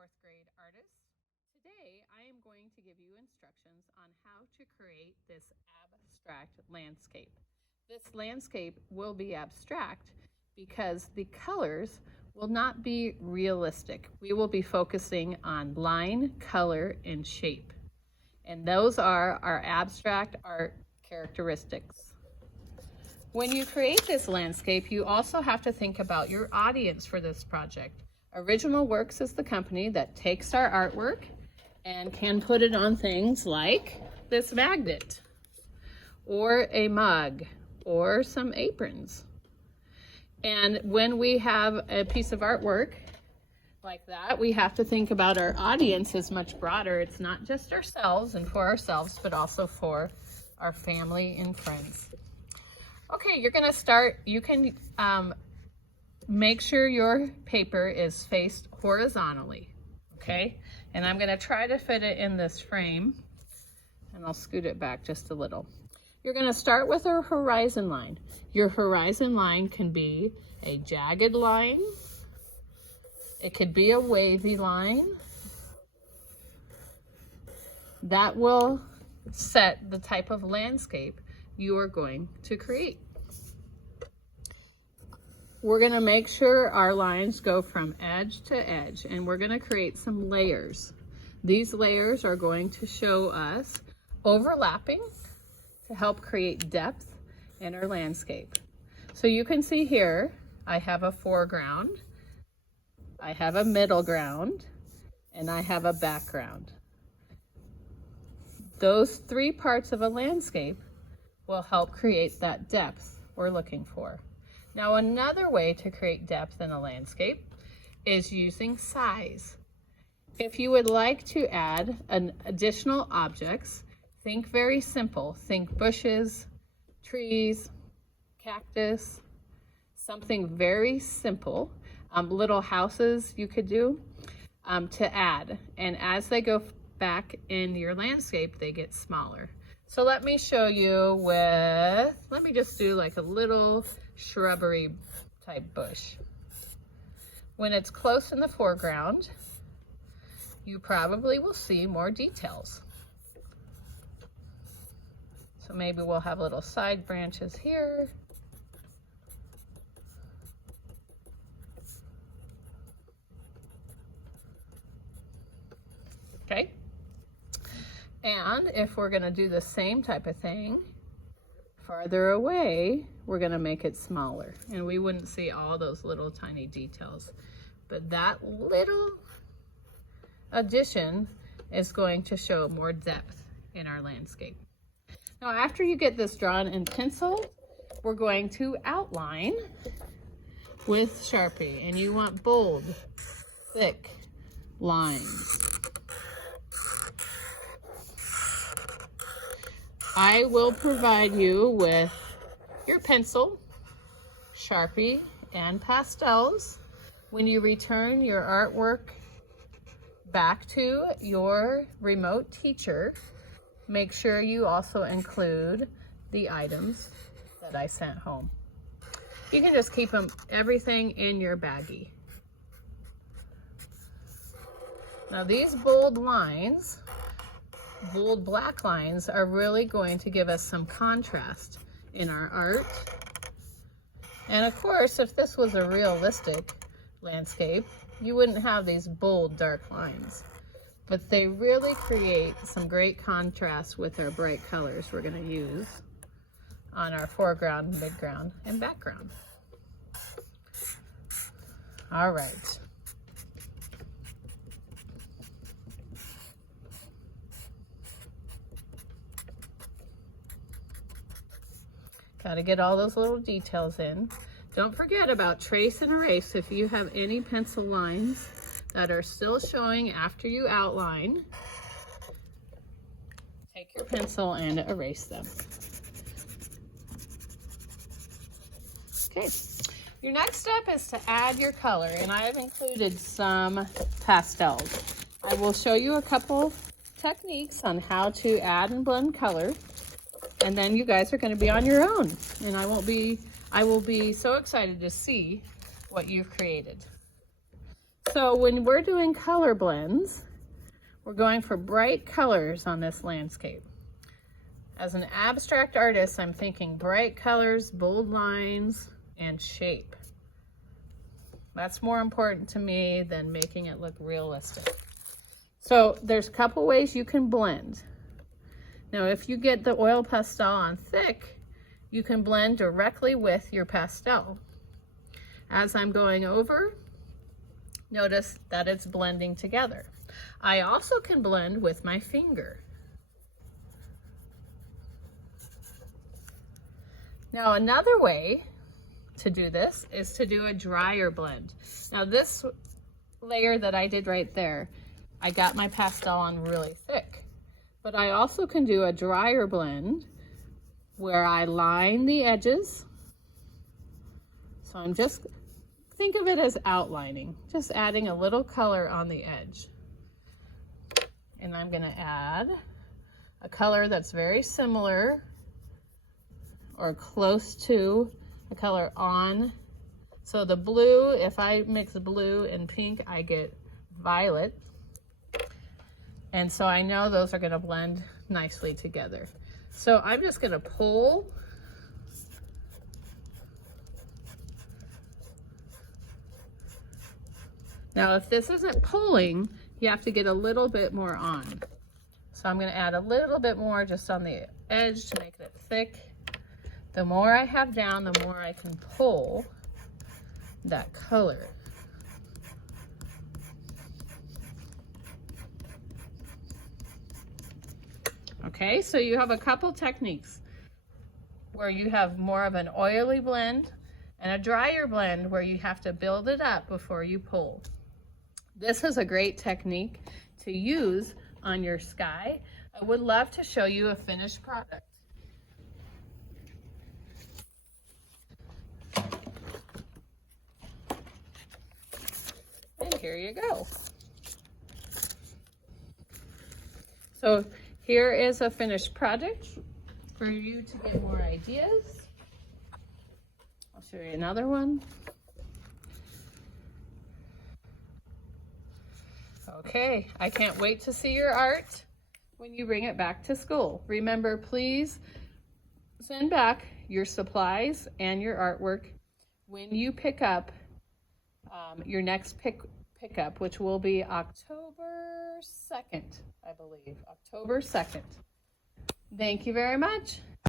fourth grade artists. Today I am going to give you instructions on how to create this abstract landscape. This landscape will be abstract because the colors will not be realistic. We will be focusing on line, color, and shape. And those are our abstract art characteristics. When you create this landscape, you also have to think about your audience for this project. Original Works is the company that takes our artwork and can put it on things like this magnet, or a mug, or some aprons. And when we have a piece of artwork like that, we have to think about our audience is much broader. It's not just ourselves and for ourselves, but also for our family and friends. Okay, you're gonna start, you can make sure your paper is faced horizontally, okay? And I'm gonna try to fit it in this frame, and I'll scoot it back just a little. You're gonna start with a horizon line. Your horizon line can be a jagged line, it could be a wavy line. That will set the type of landscape you are going to create. We're gonna make sure our lines go from edge to edge, and we're gonna create some layers. These layers are going to show us overlapping to help create depth in our landscape. So you can see here, I have a foreground, I have a middle ground, and I have a background. Those three parts of a landscape will help create that depth we're looking for. Now, another way to create depth in a landscape is using size. If you would like to add an additional objects, think very simple. Think bushes, trees, cactus, something very simple. Little houses you could do to add. And as they go back in your landscape, they get smaller. So let me show you with, let me just do like a little shrubbery type bush. When it's close in the foreground, you probably will see more details. So maybe we'll have little side branches here. Okay. And if we're gonna do the same type of thing, farther away, we're gonna make it smaller. And we wouldn't see all those little tiny details. But that little addition is going to show more depth in our landscape. Now, after you get this drawn in pencil, we're going to outline with Sharpie. And you want bold, thick lines. I will provide you with your pencil, Sharpie, and pastels. When you return your artwork back to your remote teacher, make sure you also include the items that I sent home. You can just keep everything in your baggie. Now these bold lines, bold black lines, are really going to give us some contrast in our art. And of course, if this was a realistic landscape, you wouldn't have these bold dark lines. But they really create some great contrast with our bright colors we're going to use on our foreground, midground, and background. All right. Got to get all those little details in. Don't forget about trace and erase. If you have any pencil lines that are still showing after you outline, take your pencil and erase them. Okay, your next step is to add your color, and I have included some pastels. I will show you a couple techniques on how to add and blend color. And then you guys are going to be on your own, and I will be so excited to see what you've created. So when we're doing color blends, we're going for bright colors on this landscape. As an abstract artist, I'm thinking bright colors, bold lines, and shape. That's more important to me than making it look realistic. So there's a couple ways you can blend. Now, if you get the oil pastel on thick, you can blend directly with your pastel. As I'm going over, notice that it's blending together. I also can blend with my finger. Now, another way to do this is to do a drier blend. Now, this layer that I did right there, I got my pastel on really thick. But I also can do a drier blend where I line the edges. So I'm just, think of it as outlining, just adding a little color on the edge. And I'm gonna add a color that's very similar or close to a color on. So the blue, if I mix blue and pink, I get violet. And so I know those are gonna blend nicely together. So I'm just gonna pull. Now, if this isn't pulling, you have to get a little bit more on. So I'm gonna add a little bit more just on the edge to make it thick. The more I have down, the more I can pull that color. Okay, so you have a couple techniques where you have more of an oily blend and a drier blend where you have to build it up before you pull. This is a great technique to use on your sky. I would love to show you a finished product. And here you go. So here is a finished project for you to get more ideas. I'll show you another one. Okay, I can't wait to see your art when you bring it back to school. Remember, please send back your supplies and your artwork when you pick up your next pickup, which will be October 2nd, I believe. October 2nd. Thank you very much.